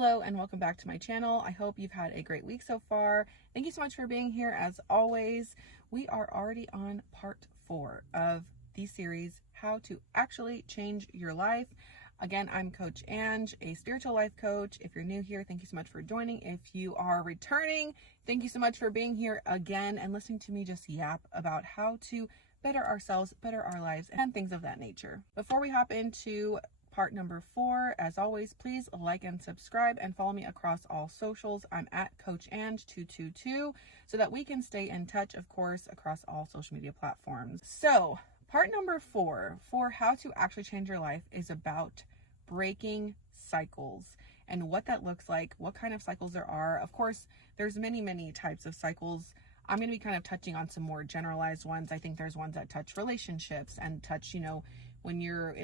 Hello and welcome back to my channel. I hope you've had a great week so far. Thank you so much for being here. As always, we are already on part 4 of the series, How to Actually Change Your Life. Again, I'm Coach Ange, a spiritual life coach. If you're new here, thank you so much for joining. If you are returning, thank you so much for being here again and listening to me just yap about how to better ourselves, better our lives, and things of that nature. Before we hop into part number 4, as always, please like and subscribe and follow me across all socials. I'm at Coach Ange 222 so that we can stay in touch, of course, across all social media platforms. So part number 4 for how to actually change your life is about breaking cycles and what that looks like, what kind of cycles there are. Of course, there's many types of cycles. I'm going to be kind of touching on some more generalized ones. I think there's ones that touch relationships and touch, when you're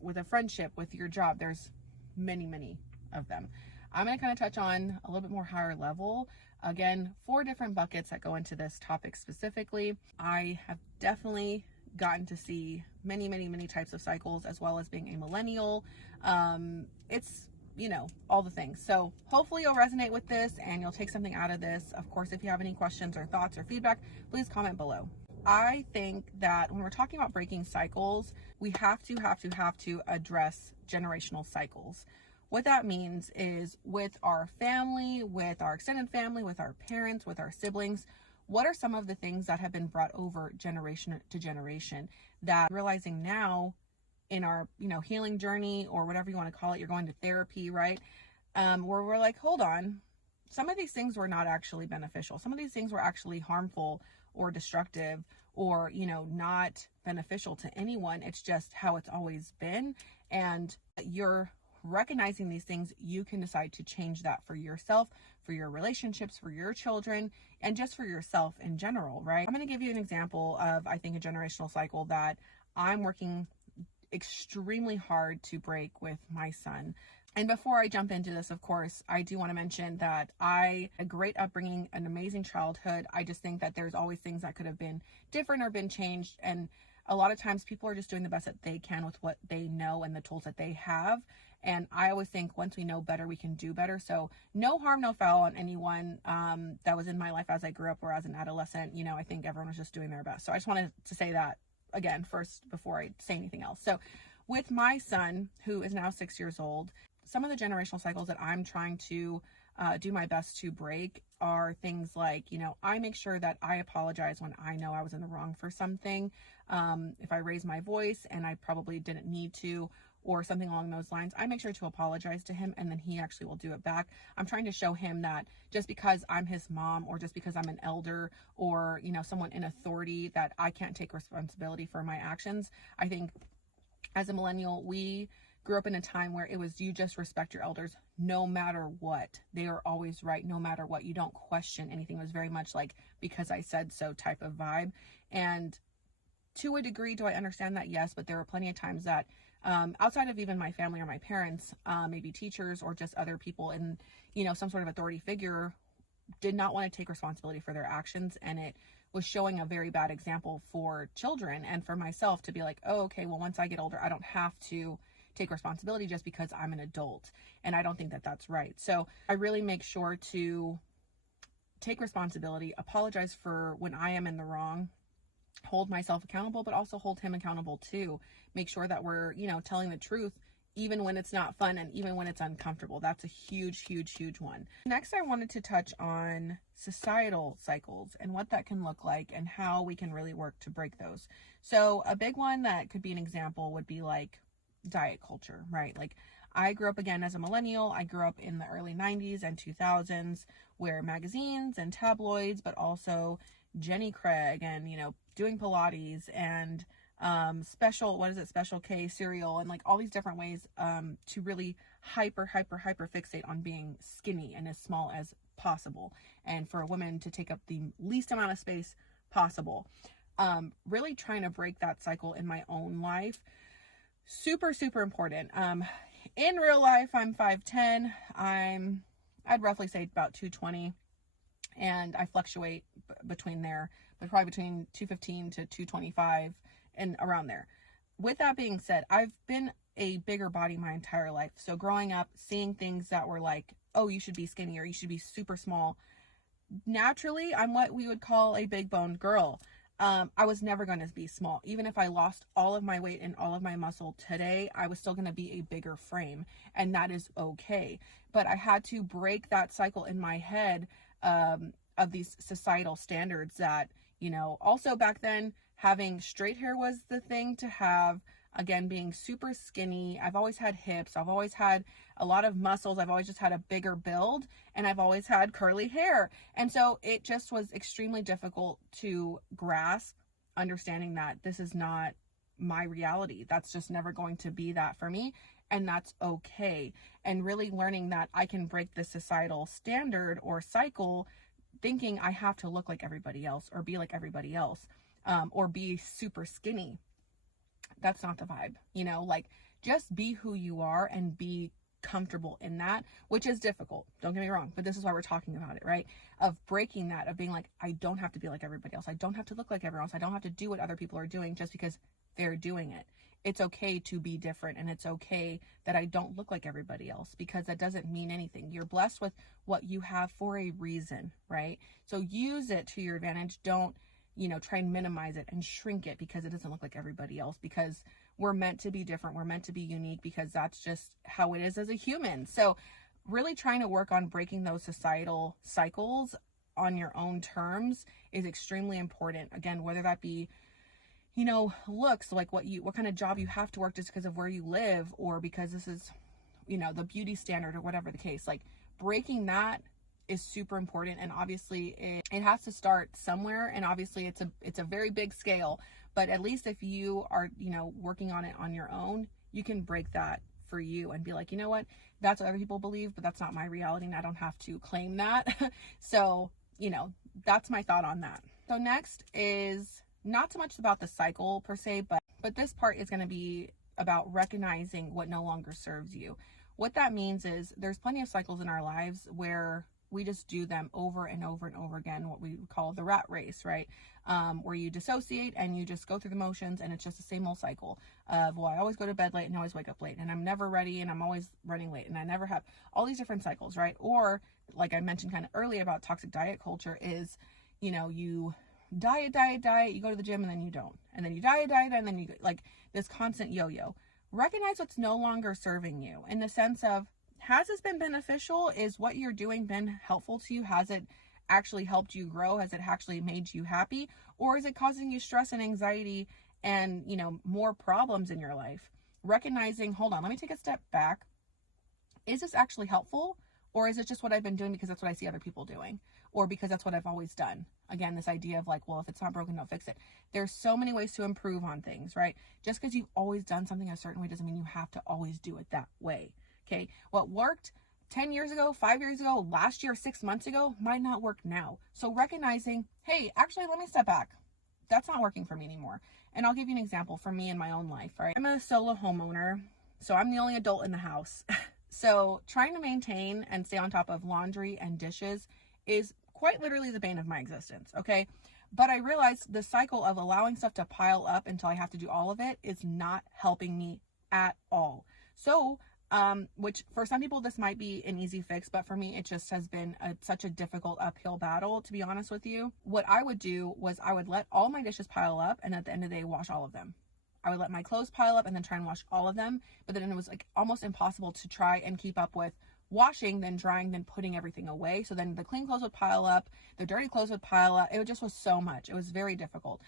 with a friendship, with your job. There's many of them. I'm going to kind of touch on a little bit more higher level. Again, 4 different buckets that go into this topic specifically. I have definitely gotten to see many types of cycles, as well as being a millennial. It's all the things. So hopefully you'll resonate with this and you'll take something out of this. Of course, if you have any questions or thoughts or feedback, please comment below. I think that when we're talking about breaking cycles, we have to address generational cycles. What that means is with our family, with our extended family, with our parents, with our siblings, what are some of the things that have been brought over generation to generation that realizing now in our, healing journey, or whatever you want to call it, you're going to therapy, right? Where we're like, hold on, some of these things were not actually beneficial. Some of these things were actually harmful or destructive or, not beneficial to anyone. It's just how it's always been. And you're recognizing these things, you can decide to change that for yourself, for your relationships, for your children, and just for yourself in general, right? I'm going to give you an example of, I think, a generational cycle that I'm working extremely hard to break with my son. And before I jump into this, of course, I do want to mention that a great upbringing, an amazing childhood. I just think that there's always things that could have been different or been changed. And a lot of times people are just doing the best that they can with what they know and the tools that they have. And I always think once we know better, we can do better. So no harm, no foul on anyone that was in my life as I grew up or as an adolescent. I think everyone was just doing their best. So I just wanted to say that again first before I say anything else. So with my son, who is now 6 years old, some of the generational cycles that I'm trying to do my best to break are things like, I make sure that I apologize when I know I was in the wrong for something. If I raise my voice and I probably didn't need to, or something along those lines, I make sure to apologize to him, and then he actually will do it back. I'm trying to show him that just because I'm his mom, or just because I'm an elder, or, someone in authority, that I can't take responsibility for my actions. I think as a millennial, we grew up in a time where it was, you just respect your elders no matter what. They are always right no matter what. You don't question anything. It was very much like, because I said so type of vibe. And to a degree, do I understand that? Yes, but there were plenty of times that outside of even my family or my parents, maybe teachers or just other people in, some sort of authority figure, did not want to take responsibility for their actions. And it was showing a very bad example for children and for myself to be like, oh, okay, well, once I get older, I don't have to take responsibility just because I'm an adult. And I don't think that that's right. So I really make sure to take responsibility, apologize for when I am in the wrong, hold myself accountable, but also hold him accountable too. Make sure that we're, telling the truth, even when it's not fun and even when it's uncomfortable. That's a huge one. Next, I wanted to touch on societal cycles and what that can look like and how we can really work to break those. So a big one that could be an example would be like diet culture, right? Like I grew up, again, as a millennial. I grew up in the early 90s and 2000s where magazines and tabloids, but also Jenny Craig and, doing Pilates and Special K cereal and like all these different ways to really hyper fixate on being skinny and as small as possible, and for a woman to take up the least amount of space possible. Really trying to break that cycle in my own life. Super important. In real life, I'm 5'10". I'd roughly say about 220, and I fluctuate between there, but probably between 215 to 225 and around there. With that being said, I've been a bigger body my entire life. So growing up, seeing things that were like, oh, you should be skinny or you should be super small. Naturally, I'm what we would call a big boned girl. I was never going to be small. Even if I lost all of my weight and all of my muscle today, I was still going to be a bigger frame, and that is okay. But I had to break that cycle in my head of these societal standards that, you know, also back then, having straight hair was the thing to have. Again, being super skinny. I've always had hips. I've always had a lot of muscles. I've always just had a bigger build, and I've always had curly hair. And so it just was extremely difficult to grasp, understanding that this is not my reality. That's just never going to be that for me. And that's okay. And really learning that I can break the societal standard or cycle, thinking I have to look like everybody else or be like everybody else, or be super skinny. That's not the vibe, you know, like just be who you are and be comfortable in that, which is difficult. Don't get me wrong, but this is why we're talking about it, right? Of breaking that, of being like, I don't have to be like everybody else. I don't have to look like everyone else. I don't have to do what other people are doing just because they're doing it. It's okay to be different, and it's okay that I don't look like everybody else, because that doesn't mean anything. You're blessed with what you have for a reason, right? So use it to your advantage. Don't, you know, try and minimize it and shrink it because it doesn't look like everybody else, because we're meant to be different. We're meant to be unique, because that's just how it is as a human. So really trying to work on breaking those societal cycles on your own terms is extremely important. Again, whether that be, you know, looks, like what kind of job you have to work just because of where you live, or because this is, you know, the beauty standard or whatever the case, like breaking that is super important. And obviously it has to start somewhere, and obviously it's a very big scale, but at least if you are, you know, working on it on your own, you can break that for you and be like, you know what, that's what other people believe, but that's not my reality, and I don't have to claim that. So, you know, that's my thought on that. So next is not so much about the cycle per se, but this part is going to be about recognizing what no longer serves you. What that means is there's plenty of cycles in our lives where we just do them over and over and over again, what we call the rat race, right? Where you dissociate and you just go through the motions, and it's just the same old cycle of, well, I always go to bed late and I always wake up late, and I'm never ready and I'm always running late, and I never have all these different cycles, right? Or like I mentioned kind of earlier about toxic diet culture is, you know, you diet, you go to the gym and then you don't, and then you diet, and then you, like this constant yo-yo. Recognize what's no longer serving you, in the sense of, has this been beneficial? Is what you're doing been helpful to you? Has it actually helped you grow? Has it actually made you happy? Or is it causing you stress and anxiety and, you know, more problems in your life? Recognizing, hold on, let me take a step back. Is this actually helpful? Or is it just what I've been doing because that's what I see other people doing? Or because that's what I've always done? Again, this idea of like, well, if it's not broken, don't fix it. There's so many ways to improve on things, right? Just because you've always done something a certain way doesn't mean you have to always do it that way. Okay, what worked 10 years ago, 5 years ago, last year, 6 months ago, might not work now. So recognizing, hey, actually, let me step back. That's not working for me anymore. And I'll give you an example for me in my own life, right? I'm a solo homeowner, so I'm the only adult in the house. So trying to maintain and stay on top of laundry and dishes is quite literally the bane of my existence, okay? But I realized the cycle of allowing stuff to pile up until I have to do all of it is not helping me at all. So which for some people this might be an easy fix, but for me it just has been such a difficult uphill battle, to be honest with you. What I would do was I would let all my dishes pile up, and at the end of the day wash all of them. I would let my clothes pile up and then try and wash all of them, but then it was like almost impossible to try and keep up with washing, then drying, then putting everything away. So then the clean clothes would pile up, the dirty clothes would pile up. It just was so much. It was very difficult.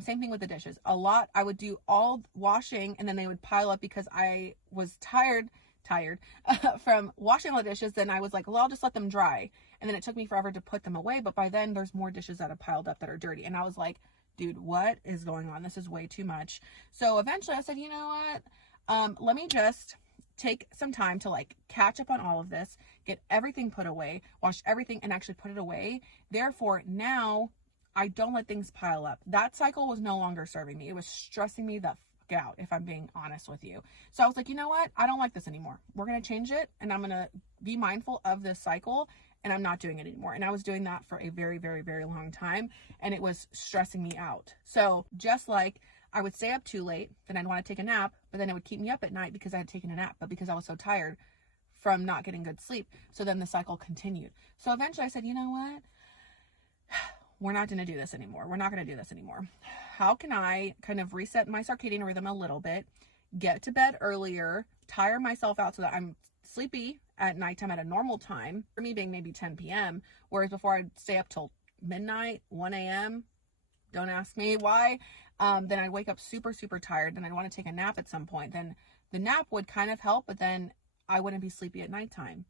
Same thing with the dishes. A lot, I would do all washing and then they would pile up because I was tired from washing all the dishes. Then I was like, well, I'll just let them dry. And then it took me forever to put them away. But by then there's more dishes that have piled up that are dirty. And I was like, dude, what is going on? This is way too much. So eventually I said, you know what? Let me just take some time to like catch up on all of this, get everything put away, wash everything and actually put it away. Therefore, now I don't let things pile up. That cycle was no longer serving me. It was stressing me the fuck out, if I'm being honest with you. So I was like, you know what? I don't like this anymore. We're going to change it, and I'm going to be mindful of this cycle, and I'm not doing it anymore. And I was doing that for a very, very, very long time, and it was stressing me out. So just like I would stay up too late, then I'd want to take a nap, but then it would keep me up at night because I had taken a nap, but because I was so tired from not getting good sleep. So then the cycle continued. So eventually I said, you know what? We're not going to do this anymore. We're not going to do this anymore. How can I kind of reset my circadian rhythm a little bit, get to bed earlier, tire myself out so that I'm sleepy at nighttime at a normal time, for me being maybe 10 p.m., whereas before I'd stay up till midnight, 1 a.m., don't ask me why. Then I'd wake up super, super tired. Then I'd want to take a nap at some point. Then the nap would kind of help, but then I wouldn't be sleepy at nighttime.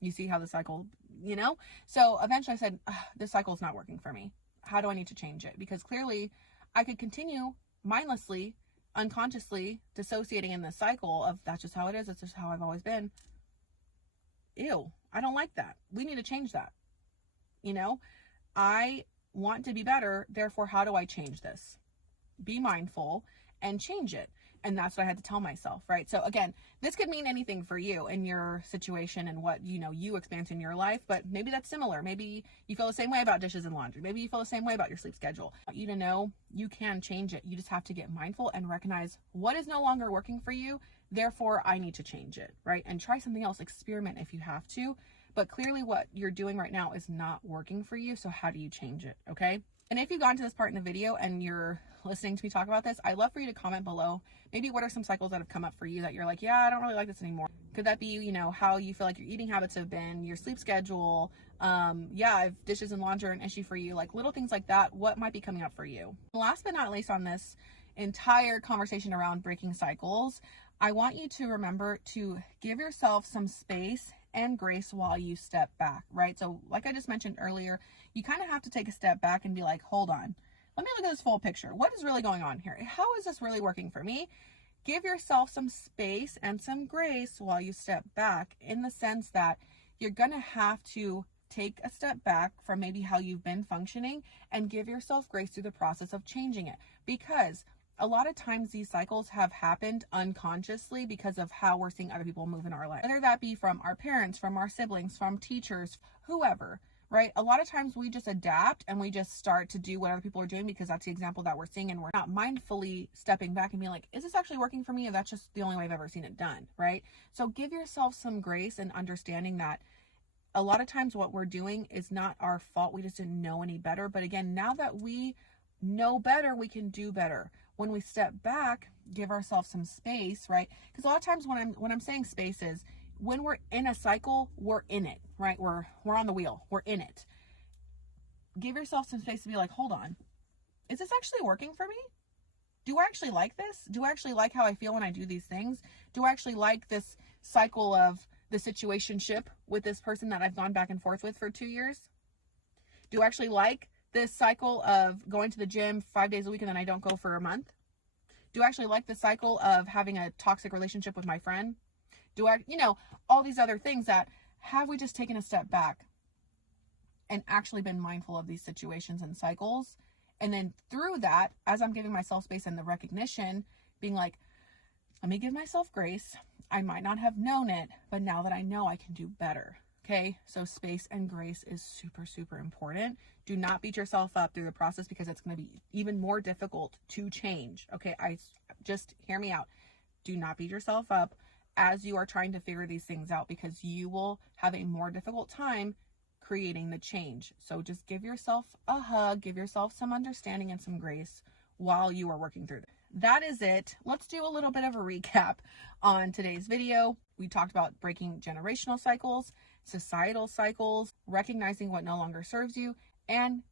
You see how the cycle, you know? So eventually I said, this cycle is not working for me. How do I need to change it? Because clearly I could continue mindlessly, unconsciously dissociating in this cycle of that's just how it is. That's just how I've always been. Ew, I don't like that. We need to change that. You know, I want to be better. Therefore, how do I change this? Be mindful and change it. And that's what I had to tell myself, right? So again, this could mean anything for you in your situation and what, you know, you experience in your life, but maybe that's similar. Maybe you feel the same way about dishes and laundry. Maybe you feel the same way about your sleep schedule. I want you to know you can change it. You just have to get mindful and recognize what is no longer working for you. Therefore, I need to change it, right? And try something else, experiment if you have to. But clearly what you're doing right now is not working for you. So how do you change it? Okay. And if you've gotten to this part in the video and you're listening to me talk about this, I'd love for you to comment below. Maybe what are some cycles that have come up for you that you're like, yeah, I don't really like this anymore. Could that be, you know, how you feel like your eating habits have been, your sleep schedule? Yeah, if dishes and laundry are an issue for you, like little things like that, what might be coming up for you? Last but not least on this entire conversation around breaking cycles, I want you to remember to give yourself some space and grace while you step back, right? So like I just mentioned earlier, you kind of have to take a step back and be like, hold on, let me look at this full picture. What is really going on here? How is this really working for me? Give yourself some space and some grace while you step back, in the sense that you're going to have to take a step back from maybe how you've been functioning and give yourself grace through the process of changing it. Because a lot of times these cycles have happened unconsciously because of how we're seeing other people move in our life. Whether that be from our parents, from our siblings, from teachers, whoever, right? A lot of times we just adapt and we just start to do what other people are doing because that's the example that we're seeing, and we're not mindfully stepping back and being like, is this actually working for me? Or that's just the only way I've ever seen it done, right? So give yourself some grace and understanding that a lot of times what we're doing is not our fault. We just didn't know any better. But again, now that we know better, we can do better. When we step back, give ourselves some space, right? Because a lot of times when I'm saying space is when we're in a cycle, we're in it, right? We're on the wheel, we're in it. Give yourself some space to be like, hold on, is this actually working for me? Do I actually like this? Do I actually like how I feel when I do these things? Do I actually like this cycle of the situationship with this person that I've gone back and forth with for 2 years? Do I actually like this cycle of going to the gym 5 days a week and then I don't go for a month? Do I actually like the cycle of having a toxic relationship with my friend? Do I, you know, all these other things that, have we just taken a step back and actually been mindful of these situations and cycles? And then through that, as I'm giving myself space and the recognition, being like, let me give myself grace. I might not have known it, but now that I know, I can do better. Okay, so space and grace is super, super important. Do not beat yourself up through the process because it's going to be even more difficult to change. Okay, just hear me out. Do not beat yourself up as you are trying to figure these things out, because you will have a more difficult time creating the change. So just give yourself a hug, give yourself some understanding and some grace while you are working through it. That is it. Let's do a little bit of a recap on today's video. We talked about breaking generational cycles, societal cycles, recognizing what no longer serves you, and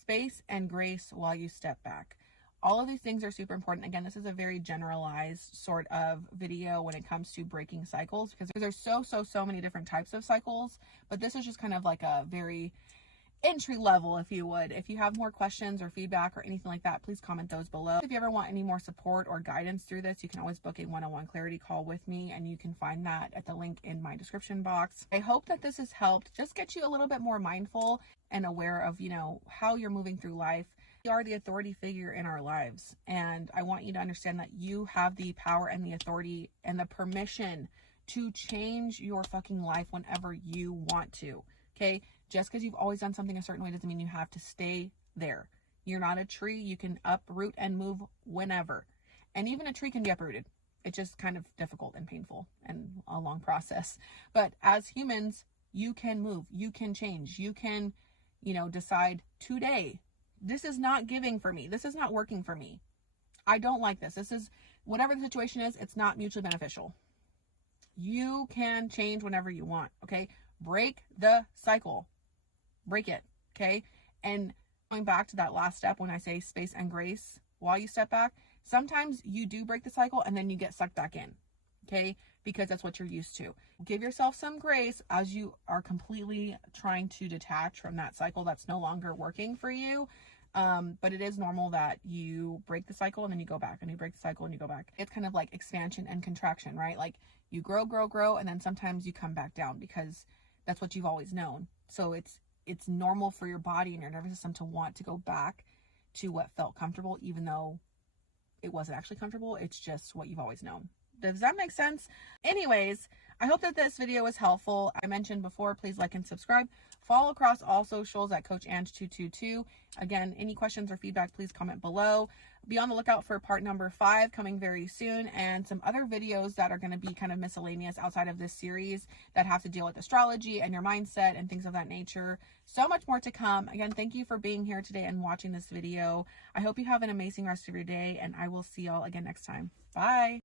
space and grace while you step back. All of these things are super important. Again, this is a very generalized sort of video when it comes to breaking cycles, because there's so many different types of cycles, but this is just kind of like a very entry level, if you would. If you have more questions or feedback or anything like that, please comment those below. If you ever want any more support or guidance through this, you can always book a one-on-one clarity call with me, and you can find that at the link in my description box. I hope that this has helped just get you a little bit more mindful and aware of, you know, how you're moving through life. You are the authority figure in our lives, and I want you to understand that you have the power and the authority and the permission to change your fucking life whenever you want to. Okay, just because you've always done something a certain way doesn't mean you have to stay there. You're not a tree. You can uproot and move whenever. And even a tree can be uprooted. It's just kind of difficult and painful and a long process. But as humans, you can move, you can change, you can, decide today, this is not giving for me. This is not working for me. I don't like this. This is, whatever the situation is, it's not mutually beneficial. You can change whenever you want, okay? Break the cycle. Break it, okay? And going back to that last step, when I say space and grace while you step back, sometimes you do break the cycle and then you get sucked back in, okay? Because that's what you're used to. Give yourself some grace as you are completely trying to detach from that cycle that's no longer working for you. But it is normal that you break the cycle and then you go back, and you break the cycle and you go back. It's kind of like expansion and contraction, right? Like you grow, and then sometimes you come back down because that's what you've always known. So it's normal for your body and your nervous system to want to go back to what felt comfortable, even though it wasn't actually comfortable. It's just what you've always known. Does that make sense? Anyways, I hope that this video was helpful. I mentioned before, please like and subscribe. Follow across all socials at Coach Ange 222. Again, any questions or feedback, please comment below. Be on the lookout for part number 5 coming very soon, and some other videos that are going to be kind of miscellaneous outside of this series that have to deal with astrology and your mindset and things of that nature. So much more to come. Again, thank you for being here today and watching this video. I hope you have an amazing rest of your day, and I will see y'all again next time. Bye.